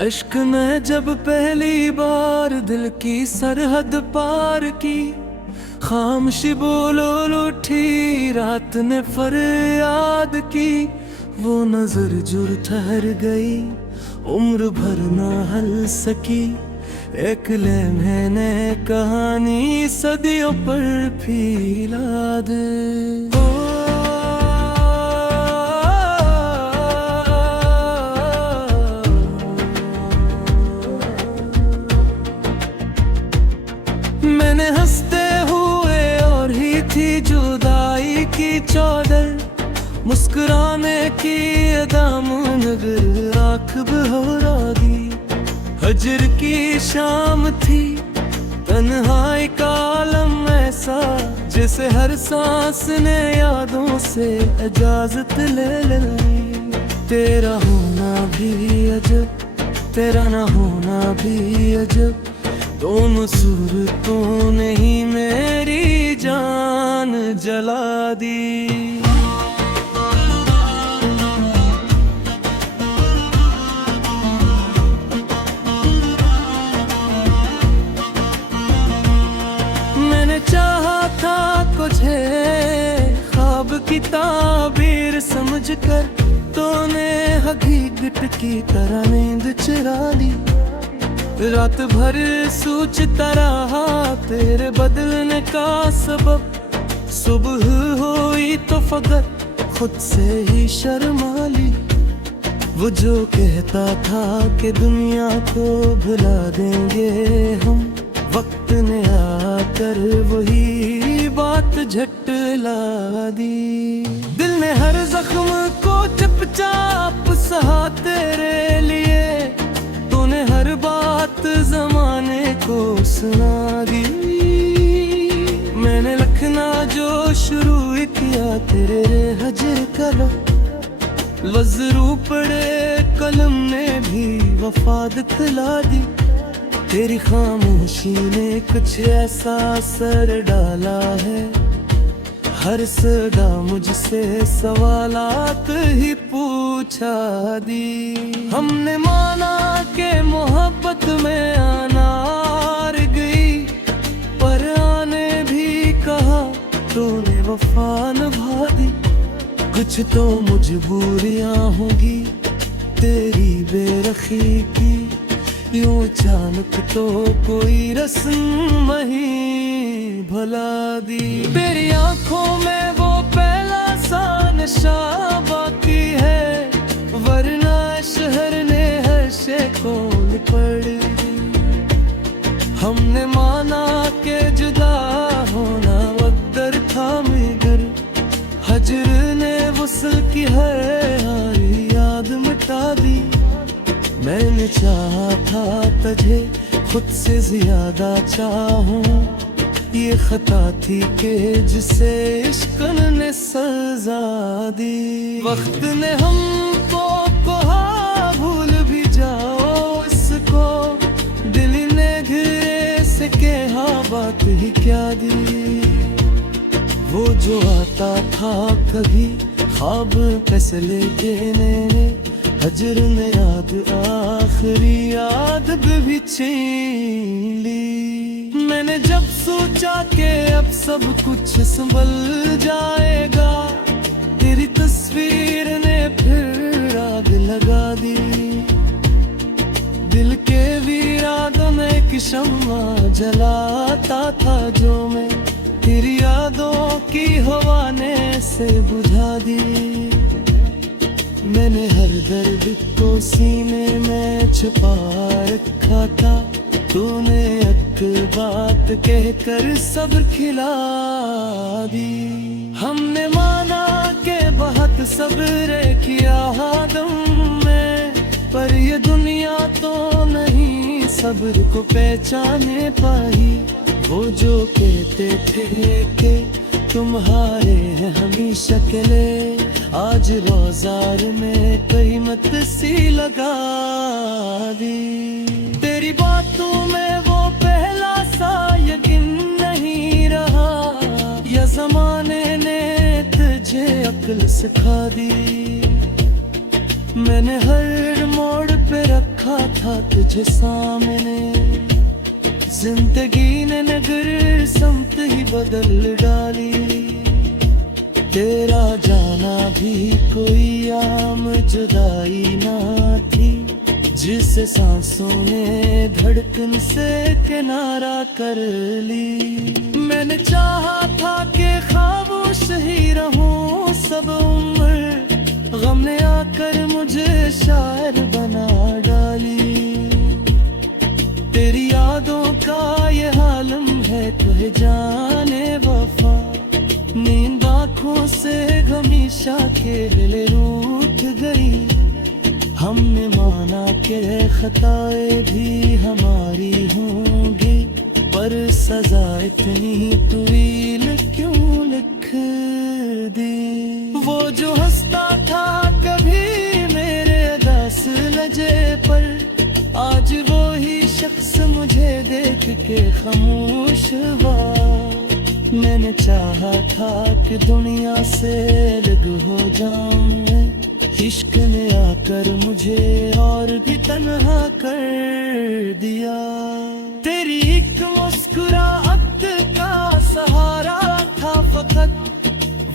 इश्क ने जब पहली बार दिल की सरहद पार की, खामोशी बोल उठी रात ने फरियाद की। वो नजर जुर ठहर गई, उम्र भर ना हल सकी। एक लम्हे ने कहानी सदियों पर फैला दे। मैंने हंसते हुए और ही थी जुदाई की चादर, मुस्कुराने की दामन नगर आँख बहोरा दी। हजर की शाम थी, तन्हाई का आलम ऐसा, जैसे हर सांस ने यादों से इजाजत ले ली। तेरा होना भी अजब, तेरा ना होना भी अजब, दोनों सूरतों ने ही मेरी जान जला दी। मैंने चाहा था कुछ ख्वाब की ताबीर समझकर, तूने हकीकत की तरह नींद चुरा ली। रात भर सोचता रहा तेरे बदलने का सबब, सुबह हुई तो फकत खुद से ही शर्मा ली। वो जो कहता था कि दुनिया को भुला देंगे हम, वक्त ने आकर वही बात झटला दी। दिल ने हर जख्म को चुपचाप सहा तेरे लिए, तूने हर बात जमाने को सुना दी। मैंने लिखना जो शुरू किया तेरे हजर करो, वज़रू पड़े कलम ने भी वफा दिखला दी। तेरी खामोशी ने कुछ ऐसा असर डाला है, हर सदा मुझसे सवालात ही पूछा दी। हमने माना के मोहब्बत में आना हार गई, पर आने भी कहा तूने वफा निभा दी। कुछ तो मजबूरियां होंगी तेरी बेरखी की, यूं अचानक तो कोई रस्म ही भुला दी। तेरी आंखों में वो पहला सा नशा बाकी है, वरना शहर ने हर शे को पड़ दी। हमने माना के जुदा होना वक्दर था, मगर हजर ने वसल की हर याद मिटा दी। मैंने चाहा था तुझे खुद से ज्यादा चाहूं, ये खता थी कि जिसे इश्क ने सजा दी। वक्त ने हमको कहा भूल भी जाओ इसको, दिल ने घिरे से कहा बात ही क्या दी। वो जो आता था कभी ख्वाब कैसे लेके ने, हजर ने याद आखिरी याद भी छीन ली। मैंने जब सोचा कि अब सब कुछ संभल जाएगा, तेरी तस्वीर ने फिर आग लगा दी। दिल के वीरानों में एक शम्मा जलाता था जो मैं, तेरी यादों की हवा ने से बुझा दी। मैंने हर दर्द को सीने में छुपा रखा था, तूने एक बात कहकर सब्र खिला दी। हमने माना के बहुत सब्र किया दम में, पर ये दुनिया तो नहीं सब्र को पहचाने पाई। वो जो कहते थे कि तुम्हारे हैं हमेशा के लिए, आज रोज़ार में कीमत सी लगा दी। तेरी बातों में वो पहला सा यकीन नहीं रहा, या ज़माने ने तुझे अक्ल सिखा दी। मैंने हर मोड़ पे रखा था तुझे सामने, जिंदगी ने नगर समत ही बदल डाली। तेरा जाना भी कोई आम जुदाई ना थी, जिसे सांसों ने धड़कन से किनारा कर ली। मैंने चाहा था कि खामोश ही रहूं सब उम्र, गम ने आकर मुझे शायर बना डाली। तेरी यादों का ये आलम है कहे जाने वफा, नींद आँखों से हमेशा खेले रूठ गई। हमने माना कि खताएं भी हमारी होंगी, पर सजा इतनी तवील क्यों लिख दी। वो जो हंसता था कभी मेरे दस लजे पर, आज वो ही शख्स मुझे देख के खामोश हुआ। मैंने चाहा था कि दुनिया से अलग हो जाऊं, इश्क ने आकर मुझे और भी तन्हा कर दिया। तेरी एक मुस्कुराहट का सहारा था फकत,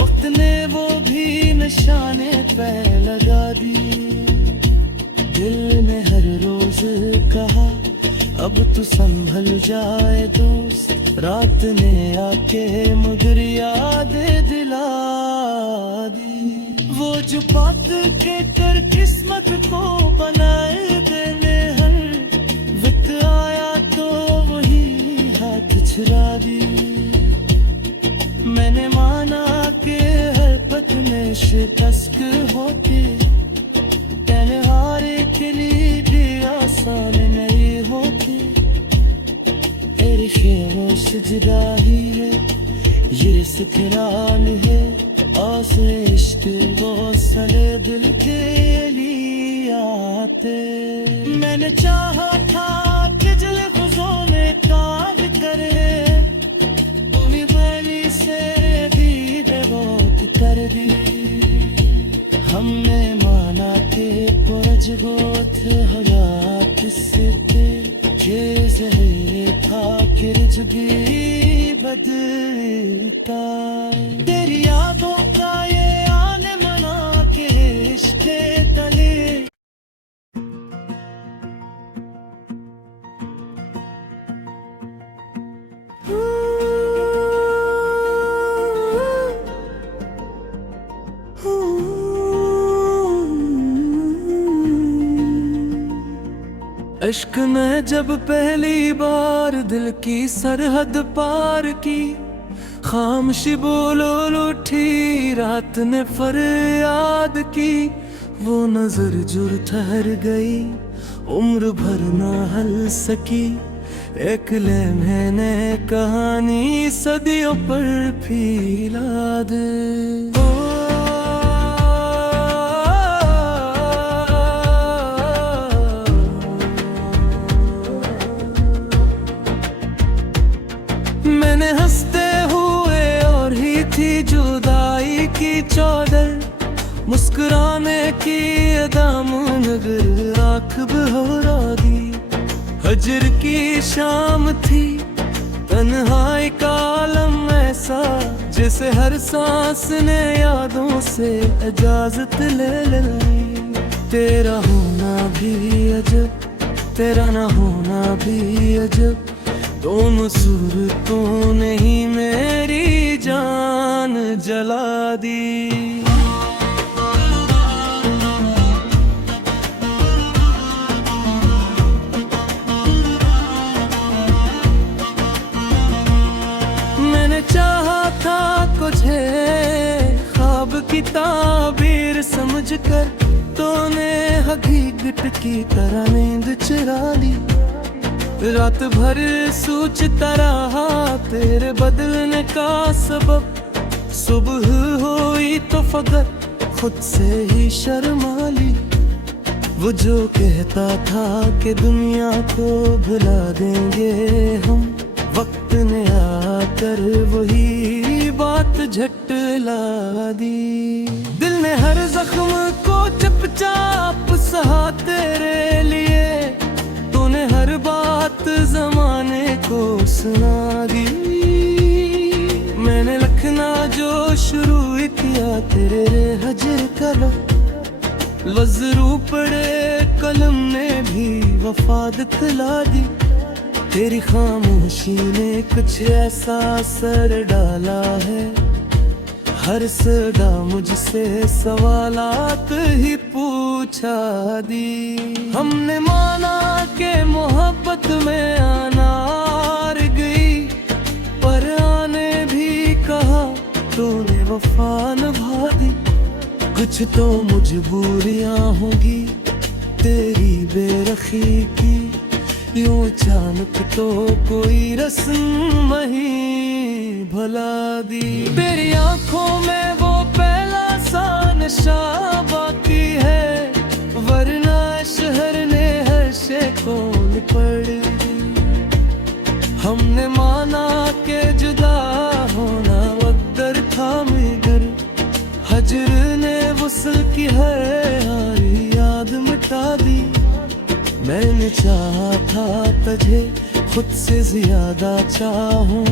वक्त ने वो भी निशाने पे लगा दी। दिल ने हर रोज कहा अब तू संभल जाए दोस्त, रात ने आके मगर याद दिला दी। वो जो बात के कर किस्मत को बनाए देने, हर वक्त आया तो वही हाथ छुड़ा दी। मैंने माना कि हर पथ में शिकस्त होती, कहने हारे के लिए भी आसान नहीं होती। तेरी खेमों से जुदा ही है ये सुखरान है, आसरे इश्क वो सले दिल के लिए आते। मैंने चाहा था कि जल खुजों में काब करे, तुम्हें बैली से भी बहुत कर दी। हमने माना के पुरज गोथ हयात से ये जहरे था किरज भी बदलता। तेरी यादों का ये आने मना के रिश्ते तले। इश्क ने जब पहली बार दिल की सरहद पार की, खामोशी बोल उठी रात ने फरियाद की। वो नजर जुर ठहर गई उम्र भर ना हल सकी, एक लम्हे ने कहानी सदियों पर फैला दे। मैंने हंसते हुए और ही थी जुदाई की चादर, मुस्कुराने की दामन नगर आँख बहोरा दी। हजर की शाम थी तन्हाई का आलम ऐसा, जैसे हर सांस ने यादों से इजाजत ले ली। तेरा होना भी अजब, तेरा ना होना भी अजब, दोनों सूरतों ने ही मेरी जान जला दी। मैंने चाहा था कुछ है ख्वाब की ताबीर समझकर, तूने हकीकत की तरह नींद चुरा ली। रात भर सोचता रहा तेरे बदलने का सबब, सुबह हुई तो फकत खुद से ही शर्मा ली। वो जो कहता था कि दुनिया को भुला देंगे हम, वक्त ने आकर वही बात झटला दी। दिल ने हर जख्म को चुपचाप सहा तेरे लिए, सुना दी। मैंने लिखना जो शुरू किया तेरे हजर कला, वज़रू पड़े कलम ने भी वफा दिखला दी। तेरी खामोशी ने कुछ ऐसा असर डाला है, हर सदा मुझसे सवालात ही पूछा दी। हमने माना के मोहब्बत में आना हार गई, पर आने भी कहा तूने वफा निभा दी। कुछ तो मजबूरियां होंगी तेरी बेरखी की, यूं अचानक तो कोई रस्म ही भुला दी। तेरी आंखों में वो पहला सा नशा बाकी है, वरना शहर ने हर शे को निपट दी। हमने माना के जुदा होना वक्दर था मगर हजर ने वसल की हर यारी याद मिटा दी। मैंने चाहा था तुझे खुद से ज्यादा चाहूं,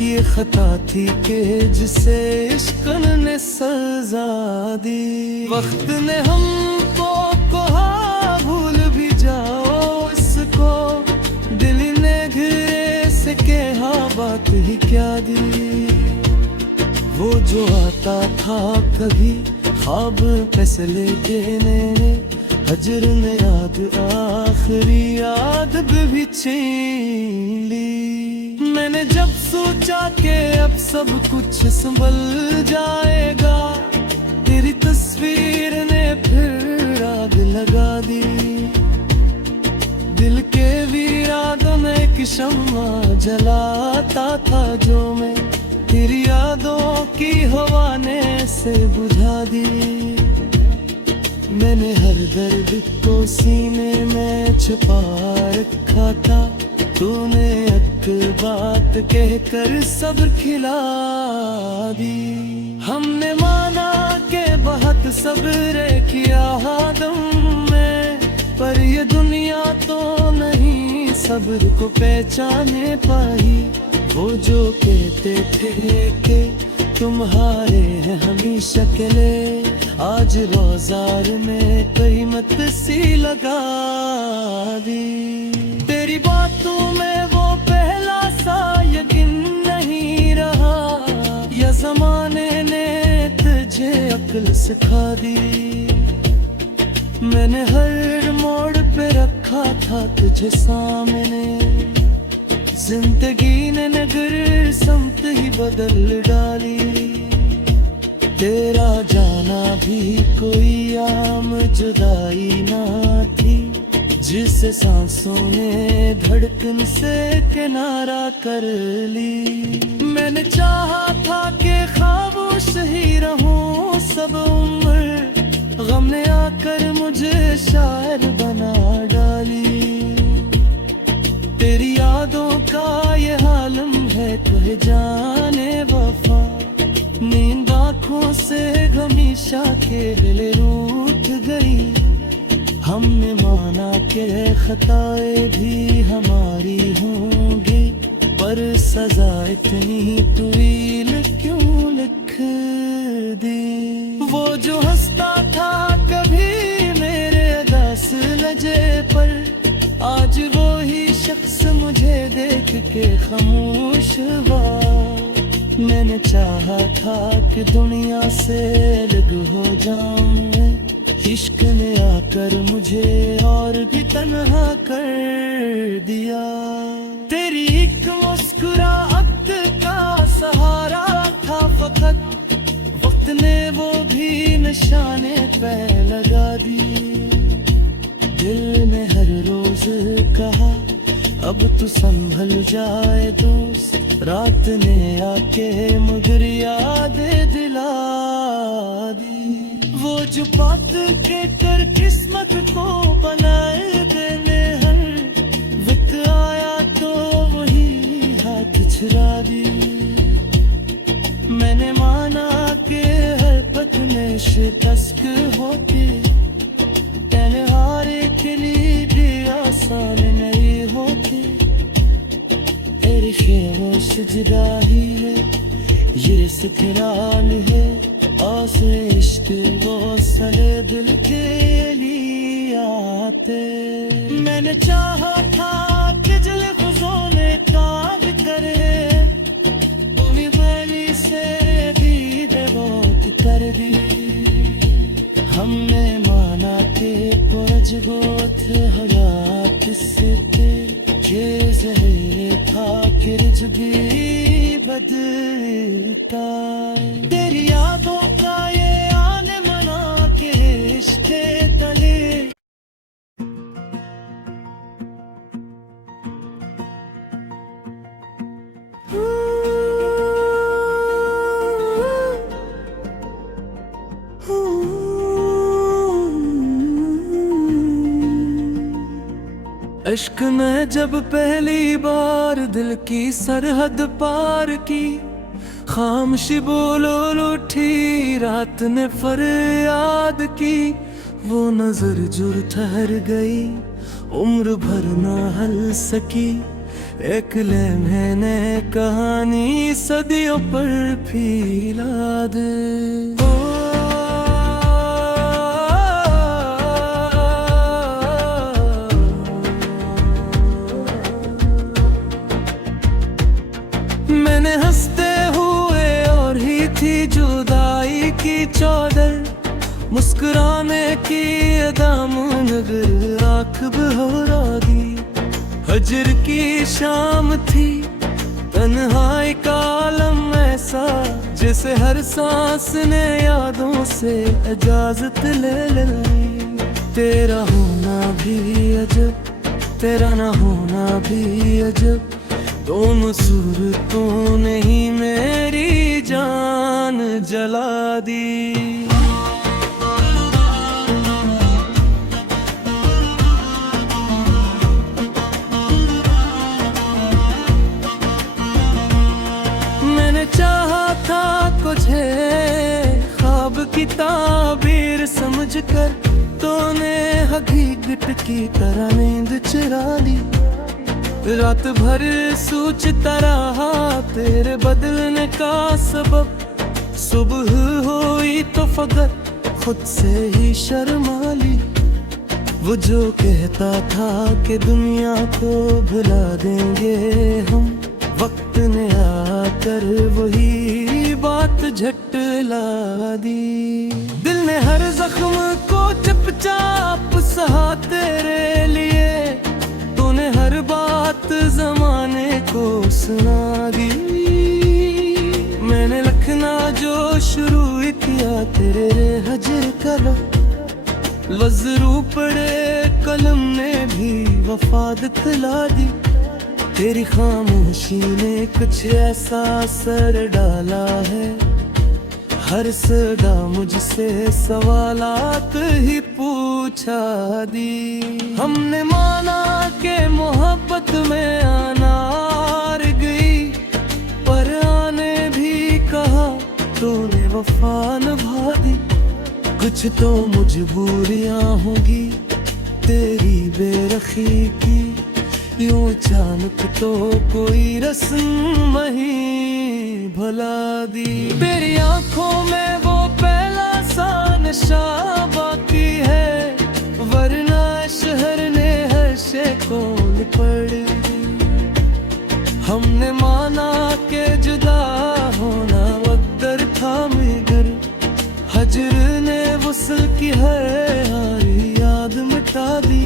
ये खता थी कि जिसे इश्क ने सजा दी। वक्त ने हमको कहा भूल भी जाओ इसको, दिल ने घिरे से कहा बात ही क्या दी। वो जो आता था कभी ख्वाब फैसले देने, हजर ने याद आखिरी याद भी छीन ली। मैंने जब सोचा कि अब सब कुछ संभल जाएगा, तेरी तस्वीर ने फिर आग लगा दी। दिल के वीरानों में एक शम्मा जलाता था जो मैं तेरी यादों की हवा ने से बुझा दी। मैंने हर दर्द को सीने में छुपा रखा था, तूने एक बात कहकर सब्र खिला दी। हमने माना के बहुत सब्र किया दम में, पर ये दुनिया तो नहीं सब्र को पहचाने पाई। वो जो कहते थे कि तुम्हारे हैं हमेशा के लिए, आज रोज़ार में कीमत सी लगा दी। तेरी बातों में वो पहला सा यकीन नहीं रहा, या ज़माने ने तुझे अक्ल सिखा दी। मैंने हर मोड़ पे रखा था तुझे सामने, जिंदगी ने नगर समत ही बदल डाली। तेरा जाना भी कोई आम जुदाई ना थी, जिसे सांसों ने धड़कन से किनारा कर ली। मैंने चाहा था कि खामोश ही रहूं सब उम्र, गम ने आकर मुझे शायर बना डाली। तेरी यादों का ये हालम है कहे जाने वफा, नींद आँखों से हमेशा खेले रूठ गई। हमने माना कि खताएं भी हमारी होंगी, पर सजा इतनी तवील क्यों लिख दी। वो जो हंसता था कभी मेरे दस लजे पर, आज वो ही शख्स मुझे देख के खामोश हुआ। मैंने चाहा था कि दुनिया से अलग हो जाऊं, इश्क ने आकर मुझे और भी तन्हा कर दिया। तेरी एक मुस्कुराहट का सहारा था फकत, वक्त ने वो भी निशाने पे लगा दी। दिल ने हर रोज कहा अब तू संभल जाए दोस्त, रात ने आके मगर याद दिला दी। वो जो बात कहकर किस्मत को बनाए देने, हर वक्त आया तो वही हाथ छुरा दी। मैंने माना कि हर पथ में शिकस्त होती, हारे के लिए भी आसान नहीं होती। जुदाई है, ये इस्तक़लाल है, आसे इश्क वो सले दिल के लिए आते। मैंने चाहा था कि दिल खुजों ने ताब करे, तुम्हें बैली से भी बहुत कर दी। हमने माना के पुरज गोथ हयात से ये ज़हर था कि रिज भी बदलता। तेरी यादों का ये आने मना के रिश्ते तले। इश्क में जब पहली बार दिल की सरहद पार की, खामोशी बोल उठी रात ने फरियाद की। वो नजर जुर ठहर गई, उम्र भर ना हल सकी, एक लम्हे ने कहानी सदियों पर फैला दे। मैंने हंसते हुए और ही थी जुदाई की चादर, मुस्कुराने की दामन आँख बहोरा दी। हजर की शाम थी, तन्हाई का आलम ऐसा, जैसे हर सांस ने यादों से इजाजत ले ली। तेरा होना भी अजब, तेरा ना होना भी अजब, दोनों सूरतों ने ही मेरी जान जला दी। मैंने चाहा था कुछ है ख्वाब की ताबीर समझकर, तूने हकीकत की तरह नींद चुरा ली। रात भर सोचता रहा तेरे बदलने का सबब, सुबह हुई तो फकत खुद से ही शर्मा ली। वो जो कहता था कि दुनिया को भुला देंगे हम, वक्त ने आकर वही बात झटला दी। दिल ने हर जख्म को चुपचाप सहा तेरे लिए, तूने हर बात जमाने को सुना दी। मैंने लिखना जो शुरू किया तेरे हजर कला, वज़रू पड़े कलम ने भी वफा दिखला दी। तेरी खामोशी ने कुछ ऐसा असर डाला है, हर सदा मुझसे सवालात ही पूछा दी। हमने माना के मोहब्बत में आना हार गई, पर आने भी कहा तूने वफा निभा दी। कुछ तो मजबूरियां होंगी तेरी बेरखी की, यूं अचानक तो कोई रस्म ही भुला दी। तेरी आंखों में वो पहला सा नशा बाकी है, वरना शहर ने हर शे को पड़ दी। हमने माना के जुदा होना वक़्त था मगर, हजर ने वसल की हर हारी याद मिटा दी।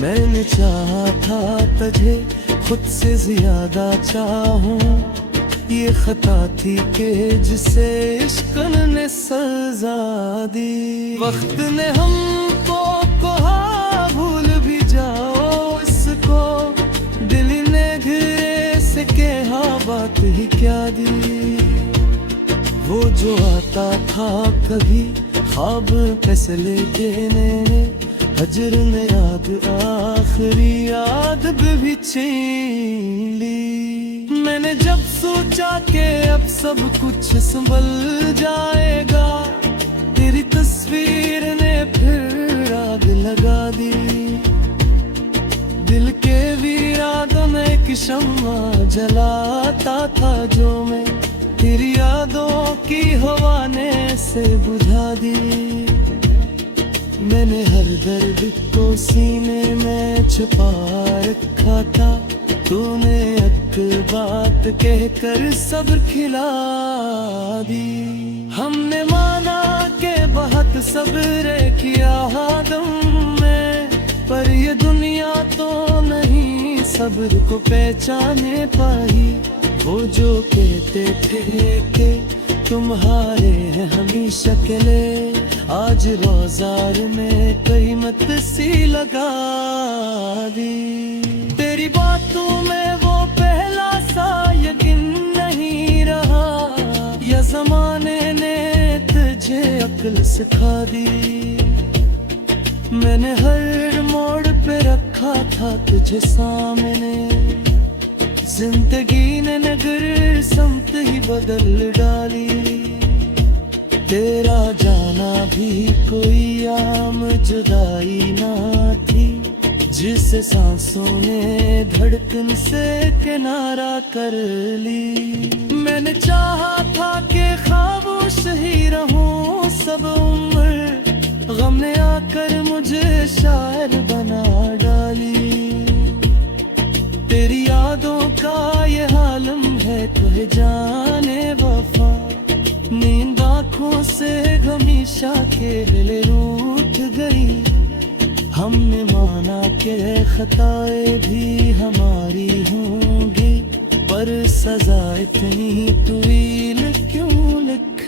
मैंने चाहा था तुझे खुद से ज्यादा चाहूं, ये खता थी कि जिसे इश्क ने सजा दी। वक्त ने हमको कहा भूल भी जाओ इसको, दिल ने घिरे से कहा बात ही क्या दी। वो जो आता था कभी ख्वाब फैसले देने, हजर ने याद आखिरी याद भी छीन ली। मैंने जब सोचा कि अब सब कुछ संभल जाएगा, तेरी तस्वीर ने फिर आग लगा दी। दिल के वीरानों में एक शम्मा जलाता था जो मैं, तेरी यादों की हवा ने से बुझा दी। मैंने हर दर्द को सीने में छुपा रखा था, तूने एक बात कहकर सब्र खिला दी। हमने माना के बहुत सब्र किया दम में, पर ये दुनिया तो नहीं सब्र को पहचाने पाई। वो जो कहते थे कि तुम्हारे हैं हमेशा के लिए, आज रोज़ार में कीमत सी लगा दी। तेरी बातों में वो पहला सा यकीन नहीं रहा, या ज़माने ने तुझे अक्ल सिखा दी। मैंने हर मोड़ पे रखा था तुझे सामने, जिंदगी ने नगर समत ही बदल डाली। तेरा जाना भी कोई आम जुदाई ना थी, जिस सांसों ने धड़कन से किनारा कर ली। मैंने चाहा था कि खामोश ही रहूं सब उम्र, गम ने आकर मुझे शायर बना डाली। तेरी यादों का ये हालम है तुझे जाने वफा, नींद आँखों से हमेशा खेले रूठ गई। हमने माना कि खताएं भी हमारी होंगी, पर सजा इतनी तवील क्यों लिख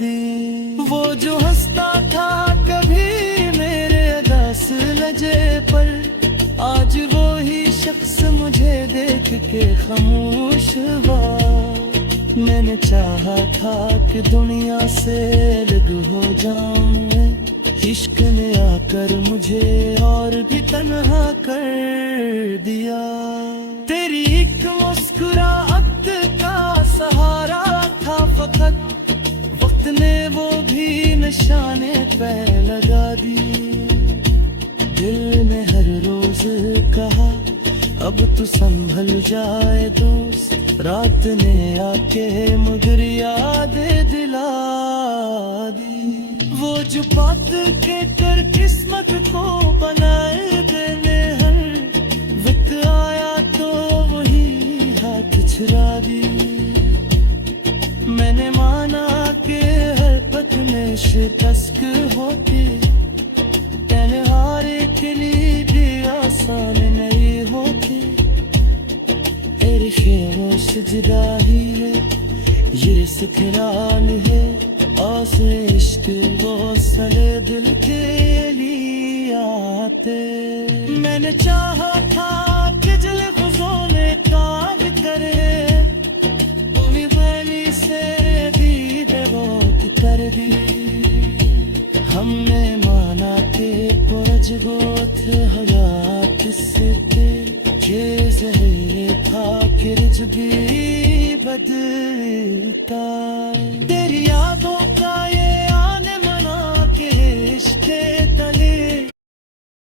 दी। वो जो हंसता था कभी मेरे दस लजे पर, आज वो ही शख्स मुझे देख के खामोश हुआ। मैंने चाहा था कि दुनिया से अलग हो जाऊं, इश्क ने आकर मुझे और भी तन्हा कर दिया। तेरी एक मुस्कुराहट का सहारा था फकत, वक्त ने वो भी निशाने पे लगा दी। दिल ने हर रोज कहा अब तू संभल जाए दोस्त, रात ने आके मगर याद दिला दी। वो जो बात के कर किस्मत को बनाए देने, हर वक्त आया तो वही हाथ छुरा दी। मैंने माना कि हर पथ में शिकस्त होती, हारे के लिए भी आसान नहीं होती। तेरी खामोश जुदाई है ये इस्तक़लाल है, आसे इश्क वो सले दिल के लिए आते। मैंने चाहा था कि दिल गुज़ोले ताब करे, तुम्हें बैली से भी बहुत कर दी। हमने माना के पुरज गोथ हयात से के जहरे था किरज भी बदलता। तेरी यादों का ये